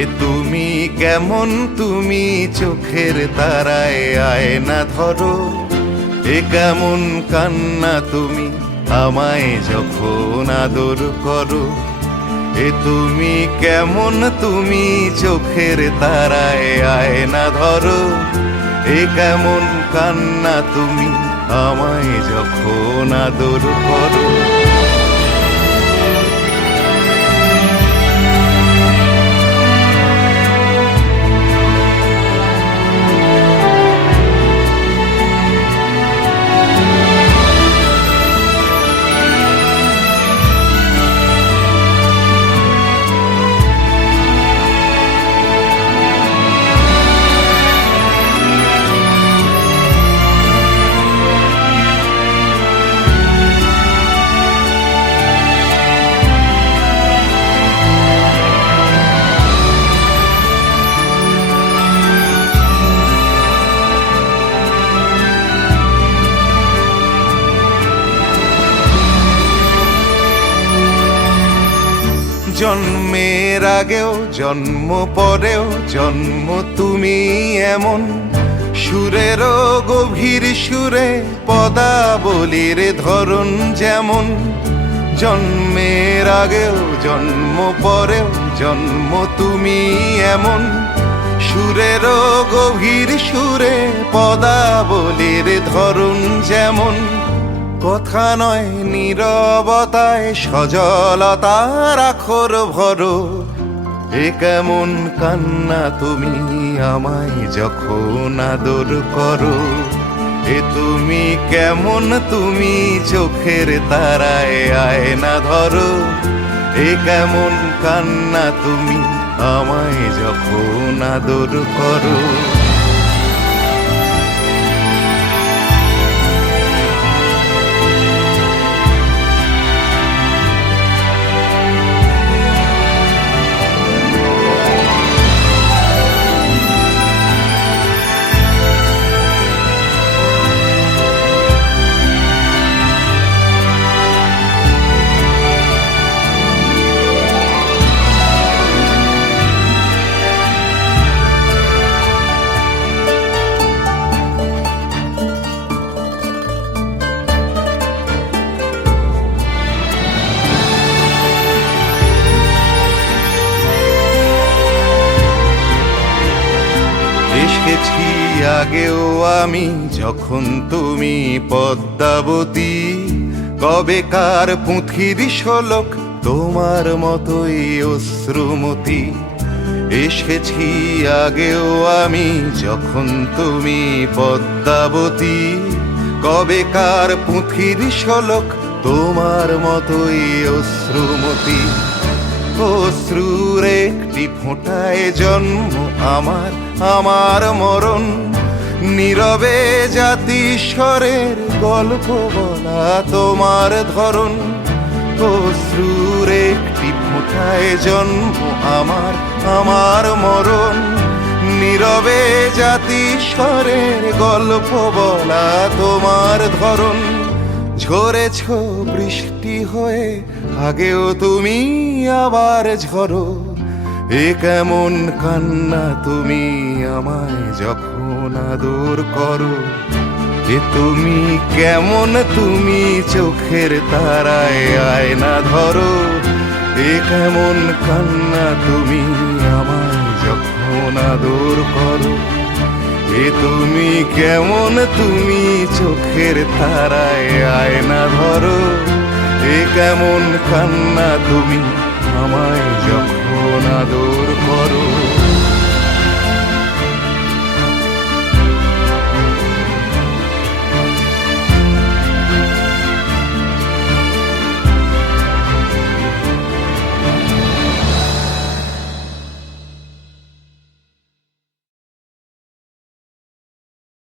এ তুমি কেমন, তুমি চোখের তারায় আয়না ধরো। এ কেমন কান্না তুমি আমায় যখন আদর করো। এ তুমি কেমন, তুমি চোখের তারায় আয়না ধরো। এ কেমন কান্না তুমি আমায় যখন আদর করো। জন্মের আগেও জন্ম পরেও জন্ম তুমি এমন, সুরেরও গভীর সুরে পদাবলীর ধরন যেমন। জন্মের আগেও জন্ম পরেও জন্ম তুমি এমন, সুরেরও গভীর সুরে পদাবলীর ধরন যেমন। কথা নয় নীরবতায় সজলতার আখর ভরো। এ কেমন কান্না তুমি আমায় যখন আদর করো। এ তুমি কেমন, তুমি চোখের তারায় আয়না ধরো। এ কেমন কান্না তুমি আমায় যখন আদর করো। এসেছি আগেও আমি যখন তুমি পদ্মাবতী। কবেকার পুঁথির শোলক তোমার মতোই অশ্রুমতি। এসেছি আগেও আমি যখন তুমি পদ্মাবতী। কবেকার পুঁথির শোলক তোমার মতোই অশ্রুমতি। অশ্রুর একটি ফোঁটায় জন্ম আমার, আমার মরণ। নীরবে জাতিস্বরের গল্প বলা তোমার ধরন। অশ্রুর একটি ফোঁটায় জন্ম আমার, আমার মরণ। নীরবে জাতিস্বরের গল্প বলা তোমার ধরন। ঝরেছ বৃষ্টি হয়ে আগেও তুমি আবার ঝরো। এ কেমন কান্না তুমি আমায় যখন আদর করো। এ তুমি কেমন, তুমি চোখের তারায় আয়না ধরো। এ কেমন কান্না তুমি আমায় যখন আদর করো। এ তুমি কেমন, তুমি চোখের তারায় আয়না ধরো। এ কেমন কান্না তুমি আমায় যখন আদর